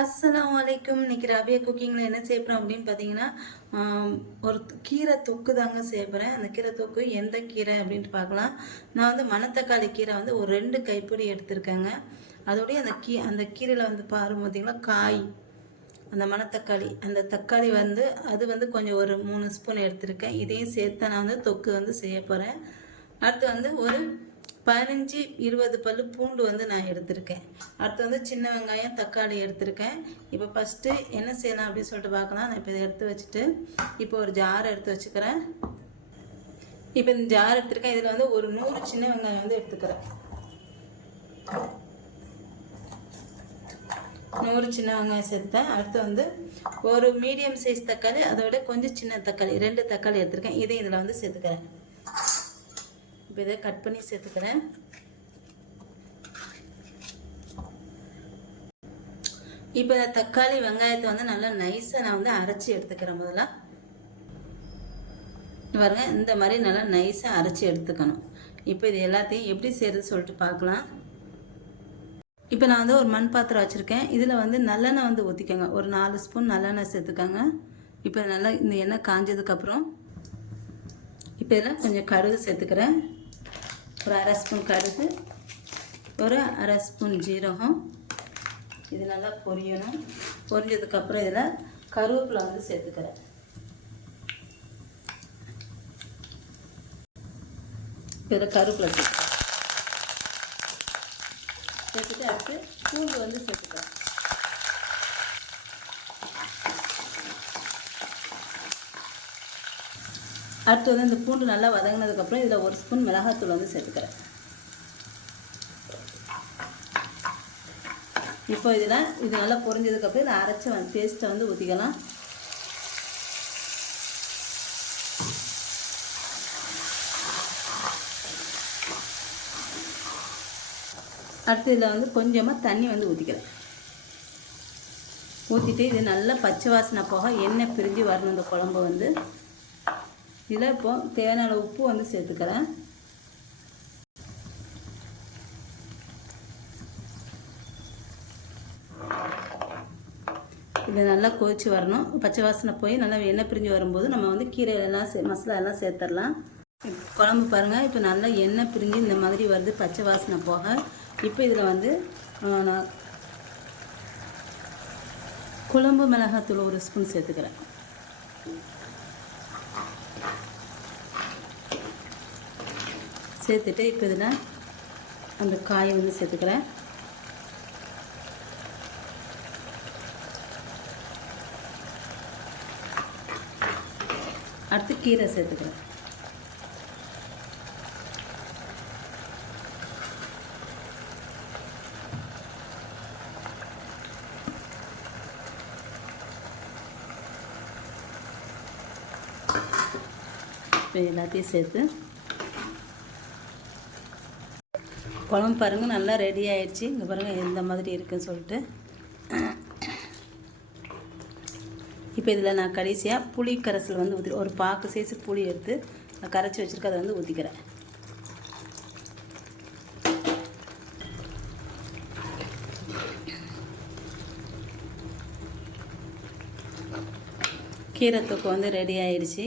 அஸ்லாம் அலைக்கும். இன்னைக்கு ரபியா குக்கிங்கில் என்ன செய்ய அப்படின்னு பார்த்தீங்கன்னா ஒரு கீரை தொக்கு தாங்க செய்ய போகிறேன் அந்த கீரை தொக்கு எந்த கீரை அப்படின்ட்டு பார்க்கலாம். நான் வந்து மணத்தக்காளி கீரை வந்து ஒரு ரெண்டு கைப்பிடி எடுத்திருக்கேங்க. அதோடய அந்த கீ அந்த கீரையில் வந்து பாருங்க பார்த்தீங்கன்னா காய் அந்த மணத்தக்காளி அந்த தக்காளி வந்து அது வந்து கொஞ்சம் ஒரு மூணு ஸ்பூன் எடுத்திருக்கேன். இதையும் சேர்த்து நான் வந்து தொக்கு வந்து செய்ய போகிறேன் அடுத்து வந்து ஒரு பதினஞ்சு இருபது பல்லு பூண்டு வந்து நான் எடுத்திருக்கேன். அடுத்து வந்து சின்ன வெங்காயம் தக்காளி எடுத்திருக்கேன். இப்போ ஃபஸ்ட்டு என்ன செய்யலாம் அப்படின்னு சொல்லிட்டு பார்க்கலாம் நான் இப்போ இதை எடுத்து வச்சுட்டு இப்போ ஒரு ஜார் எடுத்து வச்சுக்கிறேன். இப்போ இந்த ஜார் எடுத்திருக்கேன். இதில் வந்து ஒரு நூறு சின்ன வெங்காயம் வந்து எடுத்துக்கிறேன். நூறு சின்ன வெங்காயம் சேர்த்தேன் அடுத்து வந்து ஒரு மீடியம் சைஸ் தக்காளி அதோட கொஞ்சம் சின்ன தக்காளி ரெண்டு தக்காளி எடுத்திருக்கேன். இதையும் இதில் வந்து சேர்த்துக்கிறேன். இப்போ இதை கட் பண்ணி சேர்த்துக்கிறேன். இப்போ இந்த தக்காளி வெங்காயத்தை வந்து நல்லா நைஸாக நான் வந்து அரைச்சி எடுத்துக்கிறேன் முதல்ல. பாருங்க இந்த மாதிரி நல்லா நைஸாக அரைச்சி எடுத்துக்கணும். இப்போ இது எல்லாத்தையும் எப்படி செய்கிறது சொல்லிட்டு பார்க்கலாம். இப்போ நான் வந்து ஒரு மண் பாத்திரம் வச்சுருக்கேன். இதில் வந்து நல்லெண்ணெய் வந்து ஊற்றிக்கோங்க ஒரு நாலு ஸ்பூன் நல்லெண்ணெய் சேர்த்துக்கோங்க. இப்போ நல்லா இந்த எண்ணெய் காஞ்சதுக்கப்புறம் இப்போ இதில் கொஞ்சம் கடுகு சேர்த்துக்கிறேன். ஒரு அரை ஸ்பூன் கடுகு ஒரு அரை ஸ்பூன் ஜீரகம். இது நல்லா பொரியணும். பொரிஞ்சதுக்கப்புறம் இதில் கருவேப்பிலை வந்து சேர்த்துக்கிறேன். இப்போ கருவேப்பிலை சேர்த்துட்டு அடுத்து பூண்டு வந்து சேர்த்துக்கிறேன் அடுத்து வந்து இந்த பூண்டு நல்லா வதங்கினதுக்கப்புறம் இதில் ஒரு ஸ்பூன் மிளகாத்தூள் வந்து சேர்த்துக்கிறேன். இப்போ இதில் இது நல்லா பொரிஞ்சதுக்கப்புறம் இதை அரைச்ச வந்து பேஸ்ட்டை வந்து ஊற்றிக்கலாம் அடுத்து இதில் வந்து கொஞ்சமாக தண்ணி வந்து ஊற்றிக்கிறேன் ஊற்றிட்டு இது நல்லா பச்சை வாசனை போக எண்ணெய் பிரிஞ்சு வரணும் இந்த குழம்பு வந்து. இதில் இப்போ தேவையான உப்பு வந்து சேர்த்துக்கிறேன். இது நல்லா கொதிச்சு வரணும். பச்சை வாசனை போய் நல்லா எண்ணெய் பிரிஞ்சு வரும்போது நம்ம வந்து கீரையெல்லாம் சே மசாலா எல்லாம் சேர்த்துடலாம். குழம்பு பாருங்கள் இப்போ நல்லா எண்ணெய் பிரிஞ்சு இந்த மாதிரி வருது பச்சை வாசனை போக. இப்போ இதில் வந்து நான் குழம்பு மிளகாத்தூள் ஒரு ஸ்பூன் சேர்த்துக்கிறேன். சேர்த்துட்டு இப்போ இதில் அந்த காயை வந்து சேர்த்துக்கிறேன். அடுத்து கீரை சேர்த்துக்கிறேன். இப்போ எல்லாத்தையும் சேர்த்து குழம்பு பாருங்கள் நல்லா ரெடி ஆயிடுச்சு. இங்கே பாருங்கள் எந்த மாதிரி இருக்குன்னு சொல்லிட்டு. இப்போ இதில் நான் கடைசியாக புளி கரைசல் வந்து ஊற்றி ஒரு பாக்கு சைஸு புளி எடுத்து நான் கரைச்சி வச்சுருக்க அதை வந்து ஊற்றிக்கிறேன் கீரை தொக்கு வந்து ரெடி ஆயிடுச்சு.